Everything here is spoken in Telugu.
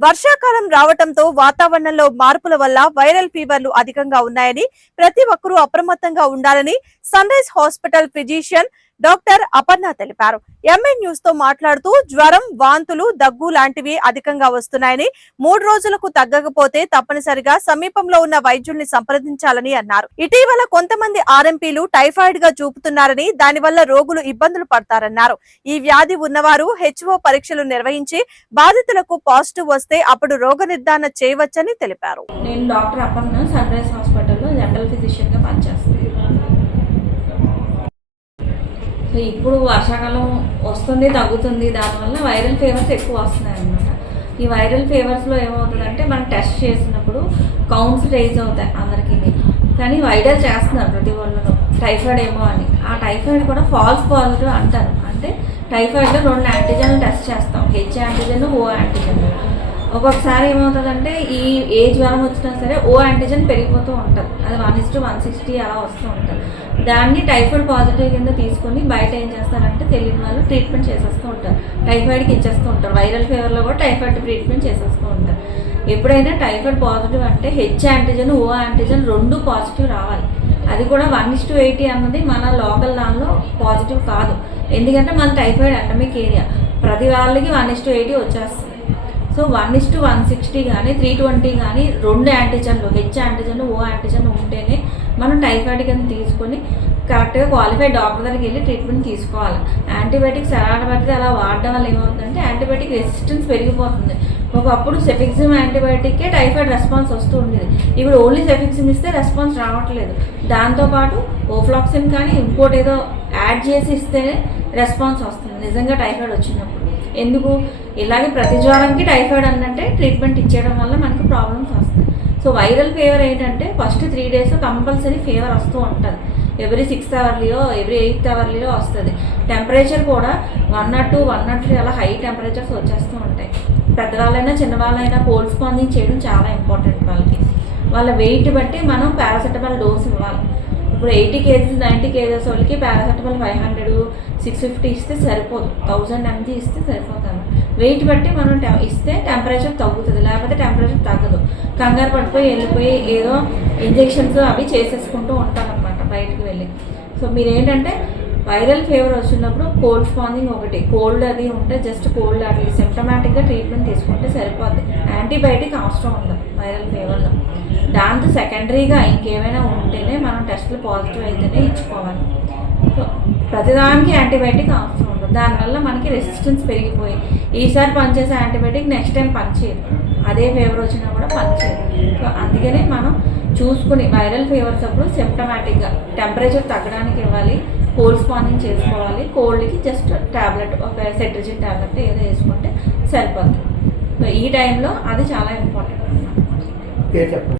వర్షాకాలం రావటంతో వాతావరణంలో మార్పుల వల్ల వైరల్ ఫీవర్లు అధికంగా ఉన్నాయని ప్రతి ఒక్కరూ అప్రమత్తంగా ఉండాలని sunrise hospital physician doctor Aparna తెలిపారు. ఎంఏ న్యూస్తో మాట్లాడుతూ జ్వరం వాంతులు దగ్గు లాంటివి అధికంగా వస్తున్నాయని మూడు రోజులకు తగ్గకపోతే తప్పనిసరిగా సమీపంలో ఉన్న వైద్యుల్ని సంప్రదించాలని అన్నారు. ఇటీవల కొంతమంది ఆర్ఎంపీలు టైఫాయిడ్గా చూపుతున్నారని దానివల్ల రోగులు ఇబ్బందులు పడతారన్నారు. ఈ వ్యాధి ఉన్నవారు హెచ్ఓ పరీక్షలు నిర్వహించి బాధితులకు పాజిటివ్ వస్తే అప్పుడు రోగ నిర్ధారణ చేయవచ్చని తెలిపారు. నేను డాక్టర్ అపర్ణ సన్ రైజ్ హాస్పిటల్లో జనరల్ ఫిజిషియన్గా పనిచేస్తాను సో ఇప్పుడు వర్షాకాలం వస్తుంది తగ్గుతుంది. దానివల్ల వైరల్ ఫీవర్స్ ఎక్కువ వస్తున్నాయి అన్నమాట. ఈ వైరల్ ఫీవర్స్లో ఏమవుతుందంటే మనం టెస్ట్ చేసినప్పుడు కౌంట్స్ రైజ్ అవుతాయి అందరికీ. కానీ వైరల్ చేస్తున్నారు ప్రతి ఒళ్ళను టైఫాయిడ్ ఏమో అని. ఆ టైఫాయిడ్ కూడా ఫాల్స్ పాజిటివ్ అంటారు. అంటే టైఫాయిడ్లో రెండు యాంటీజన్లు టెస్ట్ చేస్తాం. H antigen O antigen. ఒక్కొక్కసారి ఏమవుతుందంటే ఈ ఏ జ్వరం వచ్చినా సరే ఓ యాంటీజన్ పెరిగిపోతూ ఉంటుంది. అది one is to one sixty అలా వస్తూ ఉంటుంది. దాన్ని టైఫాయిడ్ పాజిటివ్ కింద తీసుకొని బయట ఏం చేస్తారంటే తెలియని వాళ్ళు ట్రీట్మెంట్ చేసేస్తూ ఉంటారు. టైఫాయిడ్కి ఇచ్చేస్తూ ఉంటారు. వైరల్ ఫీవర్లో కూడా టైఫాయిడ్ ట్రీట్మెంట్ చేసేస్తూ ఉంటారు. ఎప్పుడైనా టైఫాయిడ్ పాజిటివ్ అంటే హెచ్ యాంటీజన్ ఓ యాంటీజన్ రెండు పాజిటివ్ రావాలి. అది కూడా వన్ ఇస్ టు ఎయిటీ అన్నది మన లోకల్ దానిలో పాజిటివ్ కాదు. ఎందుకంటే మన టైఫాయిడ్ ఎండమిక్ ఏరియా. ప్రతి వాళ్ళకి వన్ ఇస్ టు ఎయిటీ వచ్చేస్తుంది. So one is to one sixty కానీ త్రీ ట్వంటీ కానీ రెండు యాంటీజన్లు హెచ్ యాంటీజన్ ఓ యాంటీజన్ ఉంటేనే మనం టైఫాయిడ్ కింద తీసుకొని కరెక్ట్గా క్వాలిఫైడ్ డాక్టర్ దగ్గరికి వెళ్ళి ట్రీట్మెంట్ తీసుకోవాలి. యాంటీబయాటిక్స్ ఎలా పడితే అలా వాడడం వల్ల ఏమవుతుందంటే యాంటీబయాటిక్ రెసిస్టెన్స్ పెరిగిపోతుంది. ఒకప్పుడు సెఫిక్సిమ్ యాంటీబయాటిక్కే టైఫాయిడ్ రెస్పాన్స్ వస్తూ ఉండేది. ఇప్పుడు ఓన్లీ సెఫిక్సిమ్ ఇస్తే రెస్పాన్స్ రావట్లేదు. దాంతోపాటు ఓఫ్లాక్సిన్ కానీ ఇంకోటి ఏదో యాడ్ చేసి ఇస్తేనే రెస్పాన్స్ వస్తుంది. నిజంగా టైఫాయిడ్ వచ్చినప్పుడు. ఎందుకు? ఇలాగే ప్రతి జ్వరంకి టైఫాయిడ్ అన్నట్టే ట్రీట్మెంట్ ఇచ్చేయడం వల్ల మనకు ప్రాబ్లమ్స్ వస్తాయి. సో వైరల్ ఫీవర్ ఏంటంటే first three days compulsory fever వస్తూ ఉంటుంది. ఎవ్రీ సిక్స్త్ అవర్లీయో ఎవ్రీ ఎయిత్ అవర్లీయో వస్తుంది. టెంపరేచర్ కూడా one naught two one naught three అలా హై టెంపరేచర్స్ వచ్చేస్తూ ఉంటాయి. పెద్దవాళ్ళైనా చిన్నవాళ్ళైనా కోల్డ్ స్పాంజింగ్ చేయడం చాలా ఇంపార్టెంట్ వాళ్ళకి. వాళ్ళ వెయిట్ బట్టి మనం పారాసెటమాల్ డోస్ ఇవ్వాలి. ఇప్పుడు ఎయిటీ కేజీస్ నైంటీ కేజెస్ వాళ్ళకి paracetamol five hundred six fifty ఇస్తే సరిపోదు. థౌజండ్ ఎంజీ ఇస్తే సరిపోతుంది. వెయిట్ బట్టి మనం టె- ఇస్తే టెంపరేచర్ తగ్గుతుంది. లేకపోతే టెంపరేచర్ తగ్గదు. కంగారు పడిపోయి వెళ్ళిపోయి ఏదో ఇంజెక్షన్స్ అవి చేసేసుకుంటూ ఉంటారనమాట బయటకు వెళ్ళి. సో మీరు ఏంటంటే వైరల్ ఫీవర్ వచ్చినప్పుడు కోల్డ్ స్పాంజింగ్ ఒకటి. కోల్డ్ అది ఉంటే జస్ట్ కోల్డ్ అది. సిమ్టమాటిక్గా ట్రీట్మెంట్ తీసుకుంటే సరిపోద్ది. యాంటీబయాటిక్ అవసరం ఉండదు వైరల్ ఫీవర్లో దాంతో సెకండరీగా ఇంకేమైనా ఉంటేనే మనం టెస్టులు పాజిటివ్ అయితేనే ఇచ్చుకోవాలి. సో ప్రతిదానికి యాంటీబయాటిక్ అవసరం ఉండదు. దానివల్ల మనకి రెసిస్టెన్స్ పెరిగిపోయి ఈసారి పనిచేసే యాంటీబయాటిక్ నెక్స్ట్ టైం పనిచేయదు. అదే ఫీవర్ వచ్చినా కూడా పనిచేయదు. సో అందుకనే మనం చూసుకుని వైరల్ ఫీవర్స్ అప్పుడు సిమ్టమాటిక్గా టెంపరేచర్ తగ్గడానికి ఇవ్వాలి కోల్డ్ స్పానింగ్ చేసుకోవాలి. కోల్డ్కి జస్ట్ ట్యాబ్లెట్ ఒక సెట్రిజిన్ ట్యాబ్లెట్ ఏదో వేసుకుంటే సరిపోతుంది. సో ఈ టైంలో అది చాలా ఇంపార్టెంట్